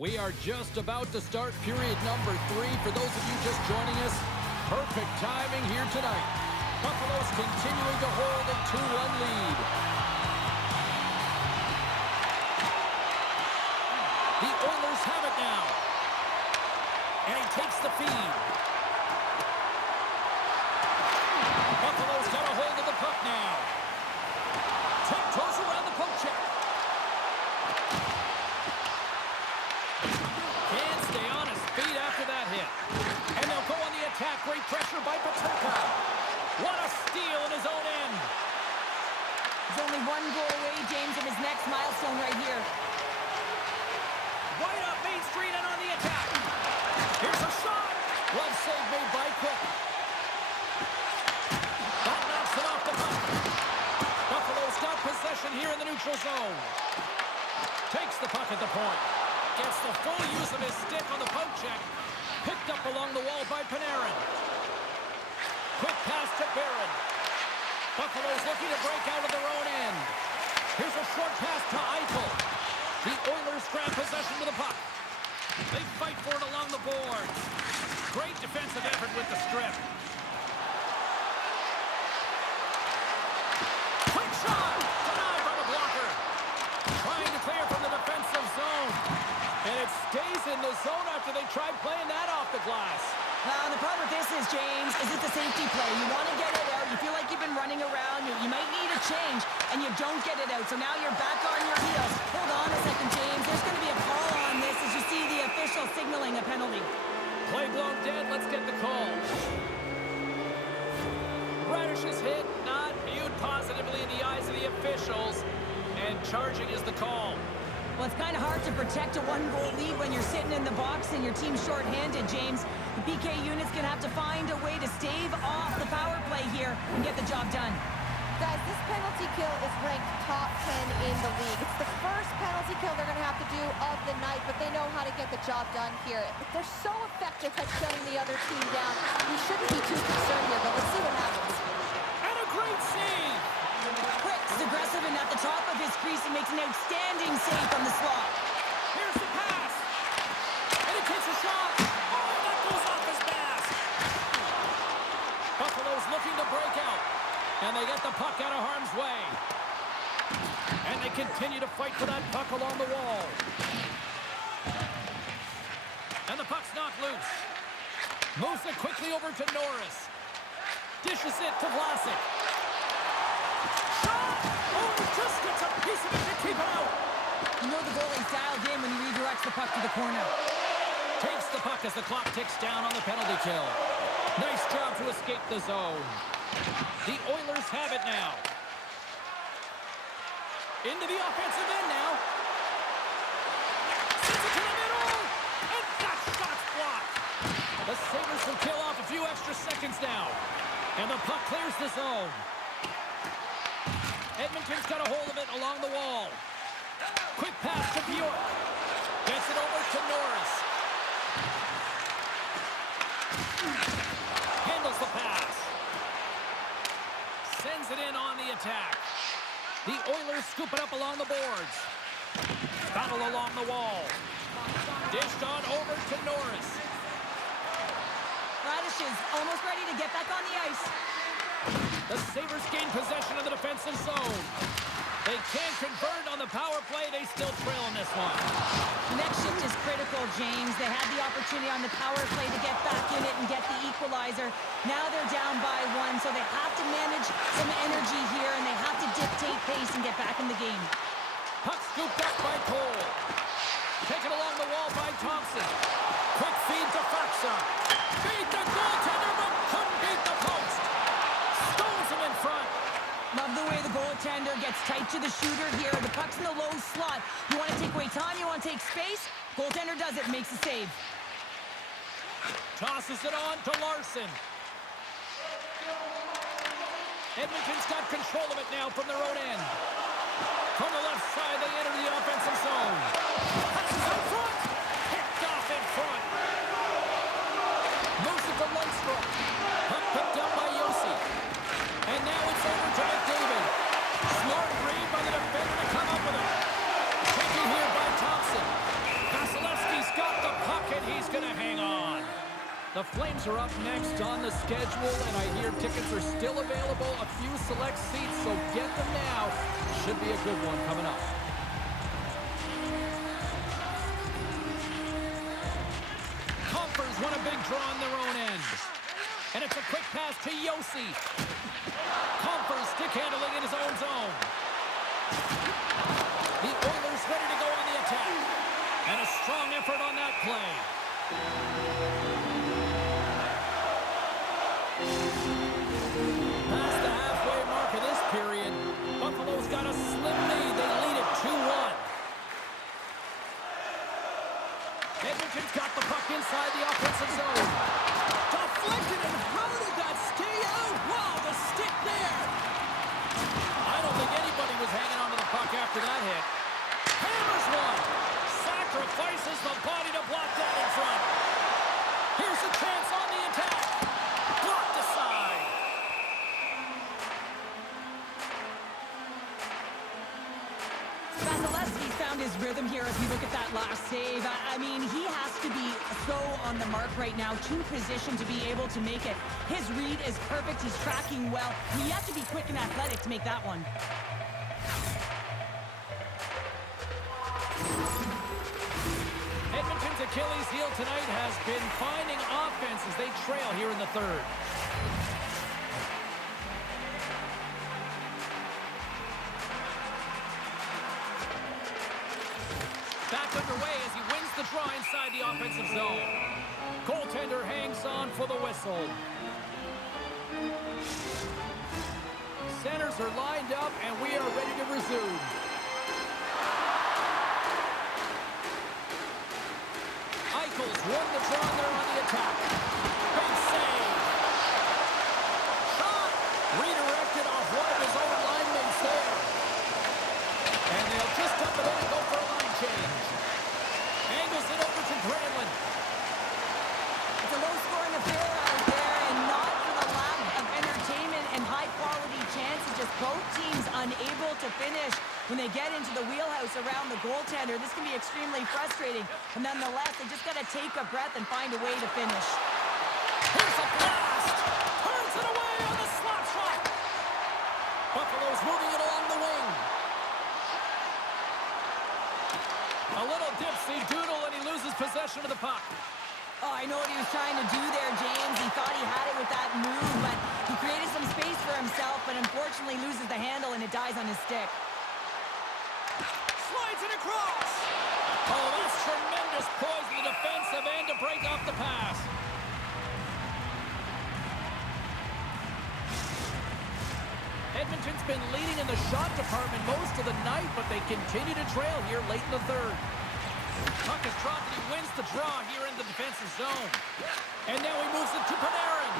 We are just about to start period number 3. For those of you just joining us, perfect timing here tonight. Buffalo's continuing to hold a 2-1 lead. The Oilers have it now. And he takes the feed. Buffalo's got a hold of the puck now. Tiptoes around the poke check. Can't stay on his feet after that hit. And they'll go on the attack. Great pressure by Paterka. What a steal in his own end. He's only one goal away, James, in his next milestone right here. Right up Main Street and on the attack. Here's a shot. Glove save made by Cook. That knocks it off the puck. Buffalo's got possession here in the neutral zone. Takes the puck at the point. Gets the full use of his stick on the poke check. Picked up along the wall by Panarin. Quick pass to Barron. Buffalo's looking to break out of their own end. Here's a short pass to Eichel. The Oilers grab possession with the puck. They fight for it along the boards. Great defensive effort with the strip. Quick shot! Denied by the blocker. Trying to clear from the defensive zone. And it stays in the zone after they tried playing that off the glass. Now, the problem with this is, James, is it's a safety play. You want to get it out. You feel like you've been running around. You might need a change, and you don't get it out. So now you're back on your heels. Hold on a second, James. There's going to be a call on this as you see the official signaling a penalty. Play blown dead. Let's get the call. Radish's hit not viewed positively in the eyes of the officials, and charging is the call. Well, it's kind of hard to protect a one-goal lead when you're sitting in the box and your team's shorthanded, James. The PK unit's going to have to find a way to stave off the power play here and get the job done. Guys, this penalty kill is ranked top 10 in the league. It's the first penalty kill they're going to have to do of the night, but they know how to get the job done here. They're so effective at shutting the other team down. We shouldn't be too concerned here, but let's see what happens. And a great save! Quick, is aggressive and at the top of his crease. He makes an outstanding save from the slot. Here's the pass. And he takes a shot. Oh, that goes off his mask. Buffalo's looking to break out. And they get the puck out of harm's way. And they continue to fight for that puck along the wall. And the puck's knocked loose. Moves it quickly over to Norris. Dishes it to Vlasic. Shot! Oh, he just gets a piece of it to keep it out. You know the goalie's dialed in when he redirects the puck to the corner. Takes the puck as the clock ticks down on the penalty kill. Nice job to escape the zone. The Oilers have it now. Into the offensive end now. Sends it to the middle. And that shot's blocked. The Sabres will kill off a few extra seconds now. And the puck clears the zone. Edmonton's got a hold of it along the wall. Quick pass to Bjork. Gets it over to Norris. Handles the pass. Sends it in on the attack. The Oilers scoop it up along the boards. Battle along the wall. Dished on over to Norris. Radish is almost ready to get back on the ice. The Sabres gain possession of the defensive zone. They can't convert on the power play. They still trail in this one. The next shift is critical, James. They had the opportunity on the power play to get back in it and get the equalizer. Now they're down by 1, so they have to manage some energy here, and they have to dictate pace and get back in the game. Puck scooped up by Cole. Taken along the wall by Thompson. Quick feed to Faksa. Beat the goaltender, but couldn't beat the post. Stones him in front. Love the way the goaltender gets tight to the shooter here. The puck's in the low slot. You want to take away time, you want to take space. Goaltender does it, makes a save. Tosses it on to Larson. Edmonton's got control of it now from their own end. From the left side, they enter the offensive zone. Passes out front. Picked off in front. Moves it to Lundstrom. Puck picked up by Yossi. And now it's over to McDavid. Smart read by the defender to come up with it. Taken here by Thompson. Vasilevsky The Flames are up next on the schedule, and I hear tickets are still available. A few select seats, so get them now. Should be a good one coming up. Compers won a big draw on their own end. And it's a quick pass to Yossi. Compers stick handling in his own zone. The Oilers ready to go on the attack. And a strong effort on that play. Past the halfway mark of this period, Buffalo's got a slim lead. They lead it 2-1. Edmonton's got the puck inside the offensive zone. Deflected, and how did that stay out? Wow, the stick there. I don't think anybody was hanging onto the puck after that hit. Hammers one. Sacrifices the body to block that in front. Here's a chance on the attack. Blocked aside. Vasilevsky's found his rhythm here as we look at that last save. I mean, he has to be so on the mark right now, to position to be able to make it. His read is perfect. He's tracking well. You have to be quick and athletic to make that one. Edmonton's Achilles heel tonight has been finding offense as they trail here in the third. Back underway as he wins the draw inside the offensive zone. Goaltender hangs on for the whistle. Centers are lined up and we are ready to resume. Eichel's won the draw there on the attack. Big save. Shot! Redirected off one of his own line mates there. And they'll just dump it in and go for a line change. Angles it over to Granlund. It's a low-scoring affair out there, and not for the lack of entertainment and high-quality chances. Just both teams unable to finish when they get into the wheelhouse around the goaltender. This can be extremely frustrating. But nonetheless, they just got to take a breath and find a way to finish. Here's a blast! Turns it away on the slap shot! Buffalo's moving it along the wing. A little dipsy doodle and he loses possession of the puck. Oh, I know what he was trying to do there, James. He thought he had it with that move, but he created some space for himself, but unfortunately loses the handle and it dies on his stick. Slides it across. Oh, that's tremendous poise in the defensive end to break off the pass. Edmonton's been leading in the shot department most of the night, but they continue to trail here late in the third. Puck is dropped and he wins the draw here in the defensive zone. And now he moves it to Panarin.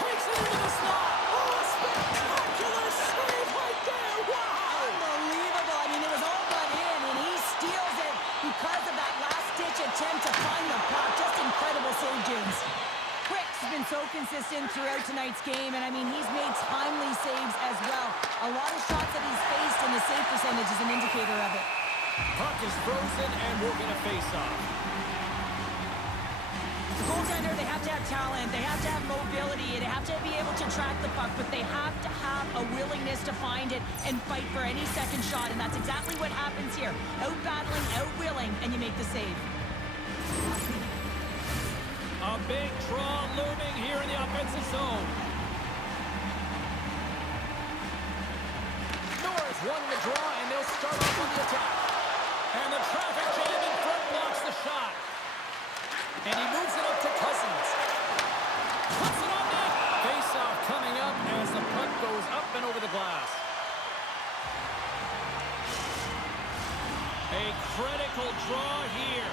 Takes it into the slot. Oh, a spectacular save right there. Wow! Unbelievable. I mean, it was all but in, and he steals it because of that last-ditch attempt to find the puck. Just incredible save, James. Quick's been so consistent throughout tonight's game, and I mean, he's made timely saves as well. A lot of shots that he's faced, and the save percentage is an indicator of it. Puck is frozen, and we're going to face off. The goaltender, they have to have talent, they have to have mobility, they have to be able to track the puck, but they have to have a willingness to find it and fight for any second shot, and that's exactly what happens here. Out-battling, out-willing, and you make the save. A big draw looming here in the offensive zone. Norris won the draw, and they'll start off on the attack. And the traffic jam in front blocks the shot. And he moves it up to Cousins. Puts it on net. Face-off coming up as the puck goes up and over the glass. A critical draw here.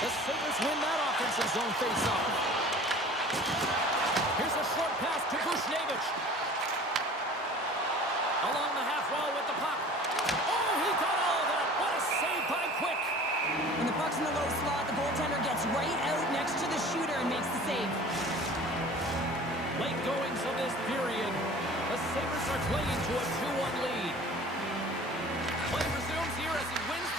The Sabres win that offensive zone face-off. Here's a short pass to Buchnevich. Along the half wall with the puck. Oh, he got all of that. What a save by Quick. When the puck's in the low slot, the goaltender gets right out next to the shooter and makes the save. Late goings of this period. The Sabres are clinging to a 2-1 lead. Play resumes here as he wins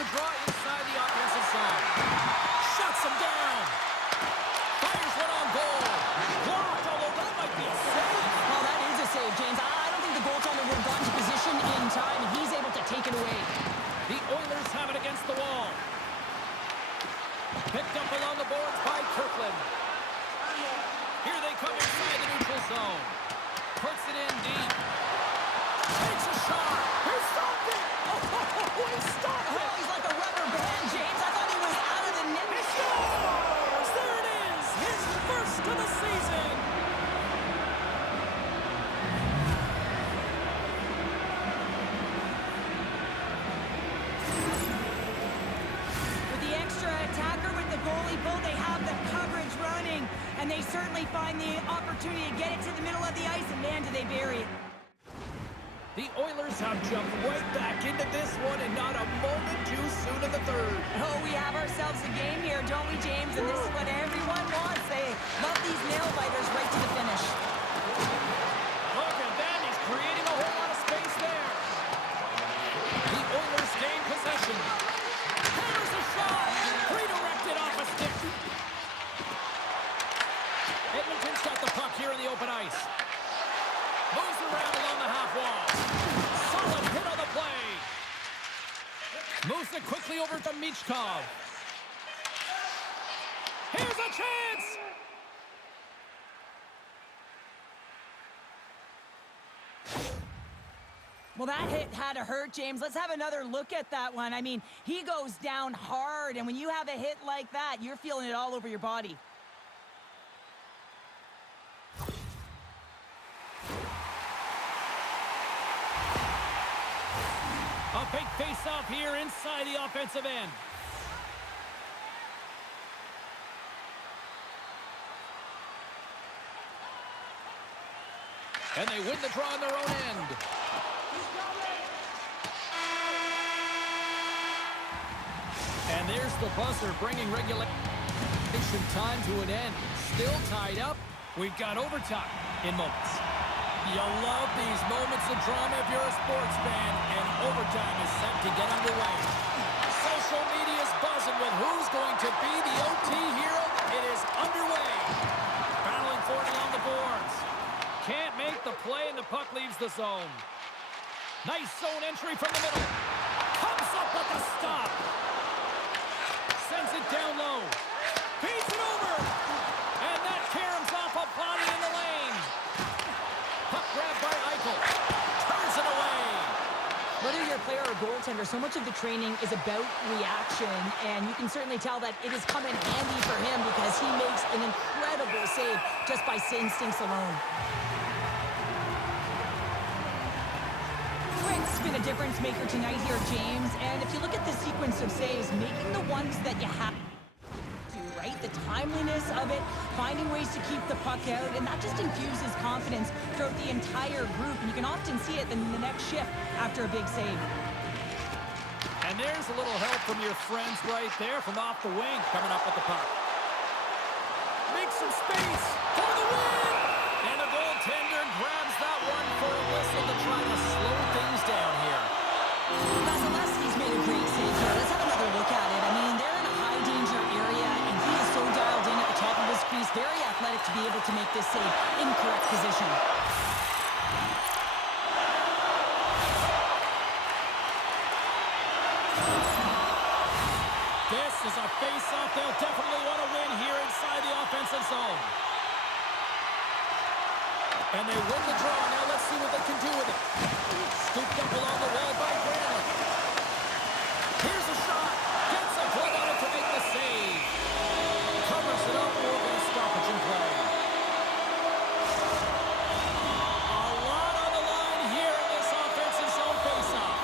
rest of the season. With the extra attacker with the goalie pull, they have the coverage running, and they certainly find the opportunity to get it to the middle of the ice, and man, do they bury it. The Oilers have jumped right back into this one and not a moment too soon in the third. Oh, we have ourselves a game here, don't we, James? And this is what everyone wants. They love these nail-biters right to the finish. Look at that. He's creating a whole lot of space there. The Oilers gain possession. There's a shot. Redirected off a stick. Edmonton's got the puck here in the open ice. Moves around along the half wall. Solid hit on the play. Moves it quickly over to Michkov. Here's a chance. Well, that hit had to hurt, James. Let's have another look at that one. I mean, he goes down hard, and when you have a hit like that, you're feeling it all over your body. A big face-off here inside the offensive end. And they win the draw on their own end. And there's the buzzer bringing regulation time to an end. Still tied up. We've got overtime in moments. You love these moments of drama if you're a sports fan, and overtime is set to get underway. Social media's buzzing with who's going to be the OT hero. It is underway. Battling for it along the boards. Can't make the play, and the puck leaves the zone. Nice zone entry from the middle. Comes up with a stop. Sends it down low. Feeds it over. And that caroms off a body in the lane. Puck grabbed by Eichel. Turns it away. Whether you're a player or a goaltender, so much of the training is about reaction, and you can certainly tell that it has come in handy for him because he makes an incredible save just by instincts alone. Quick's been a difference maker tonight here, James, and if you look at the sequence of saves, making the ones that you have to, right? The timeliness of it, finding ways to keep the puck out, and that just infuses confidence throughout the entire group, and you can often see it in the next shift after a big save. And there's a little help from your friends right there from off the wing coming up with the puck. Make some space for the win! And the goaltender grabs that one for a whistle to try to slow things down here. Vasilevsky's made a great save here. Let's have another look at it. I mean, they're in a high-danger area, and he is so dialed in at the top of his crease, very athletic to be able to make this save in correct position. This is a face-off they'll definitely want to win here inside the offensive zone. And they win the draw. Now let's see what they can do with it. Scooped up along the wall by Granlund. Here's a shot. Gets a foot on it to make the save. Covers it up over the stoppage in play. A lot on the line here in this offensive zone face-off.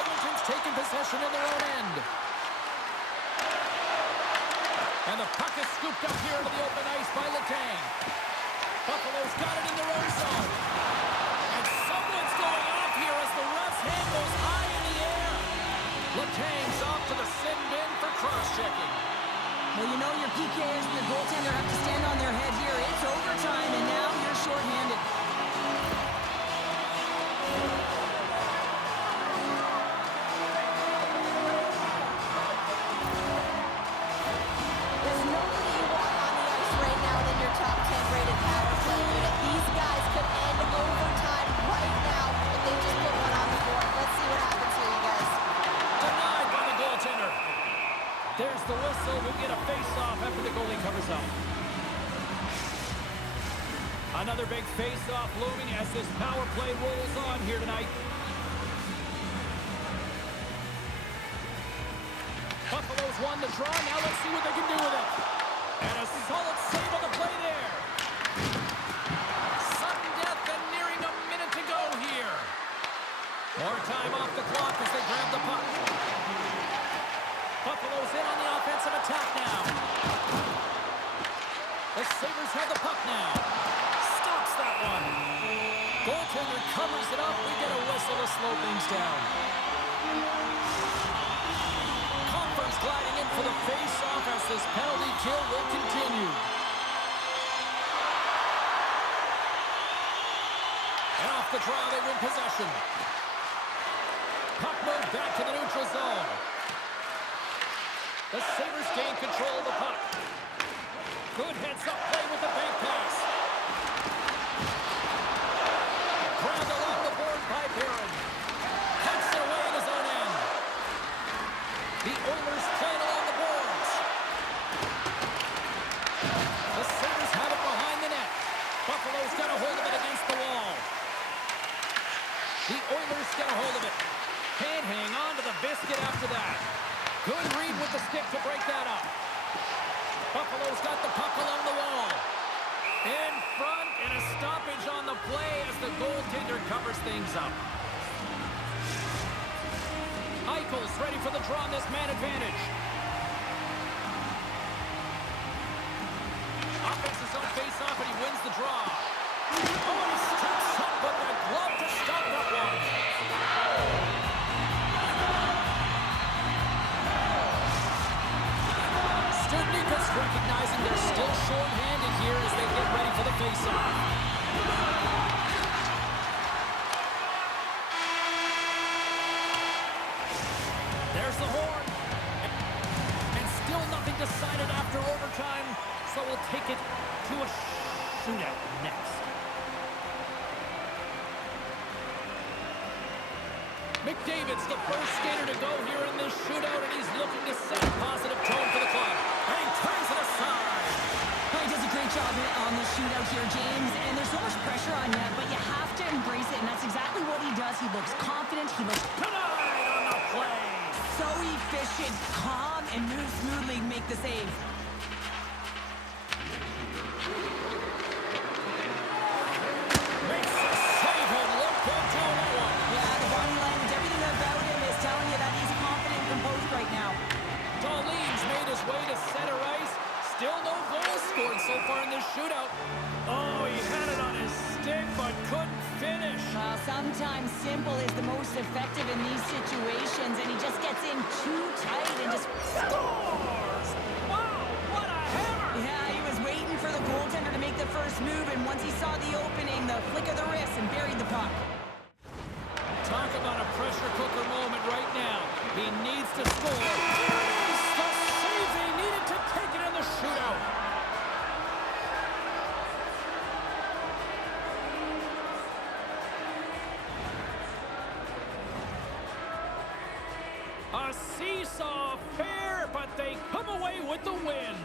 Edmonton's taking possession in their own end. And the puck is scooped up here into the open ice by Letang. Buffalo's got it in their own zone. And someone's going off here as the ref's hand goes high in the air. Letang's off to the sin bin for cross-checking. Well, you know your PKs and your goaltender have to stand on their head here. It's overtime, and now you're shorthanded. There's nobody you want on the ice right now than your top 10 rated power play unit. These guys could end overtime right now if they just put one on the board. Let's see what happens here, you guys. Denied by the goaltender. There's the whistle. We'll get a face-off after the goalie covers up. Another big face-off looming as this power play rolls on here tonight. won the draw. Now let's see what they can do with it. And a solid save on the play there. Sudden death and nearing a minute to go here. More time off the clock as they grab the puck. Buffalo's in on the offensive attack now. The Sabres have the puck now. Stops that one. Goaltender covers it up. We get a whistle to slow things down. Compher's gliding in for the face-off as this penalty kill will continue. And off the draw, they win possession. Puck moved back to the neutral zone. The Sabres gain control of the puck. Good heads-up play with the bank pass. Grabbed along the board by Barron. Cuts it away in his own end. The Oilers playing along the boards. The Sabres have it behind the net. Buffalo's got a hold of it against the wall. The Oilers get a hold of it. Can't hang on to the biscuit after that. Good read with the stick to break that up. Buffalo's got the puck along the wall. In front, and a stoppage on the play as the goaltender covers things up. Eichel's ready for the draw on this man advantage. Offense his own face-off, and he wins the draw. Oh, he steps up with the glove to stop that one. Studnikas recognizing they're still short-handed here as they get ready for the face-off. There's the horn. And still nothing decided after overtime, so we'll take it to a shootout next. McDavid's the first skater to go here in this shootout, and he's looking to set a positive tone for the club. And he turns it aside. He does a great job on this shootout here, James, and there's so much pressure on you, but you have to embrace it, and that's exactly what he does. He looks confident. He looks Tonight on the play. so efficient, calm, and moves smoothly to make the save. Makes a save and look good to that one. Yeah, the body language, everything about him is telling you that he's confident and composed right now. Darlene's made his way to center ice. Still no goals scored so far in this shootout. Oh, he had it on his stick, but couldn't finish. Well, sometimes simple is the most effective in these situations, and he just gets in too tight and just Scores! Wow, what a hammer! Yeah, he was waiting for the goaltender to make the first move, and once he saw the opening, the flick of the wrist, and buried the puck. Talk about a pressure cooker moment right now. He needs to score. There it is! The save they needed to take it in the shootout. A seesaw affair, but they come away with the win.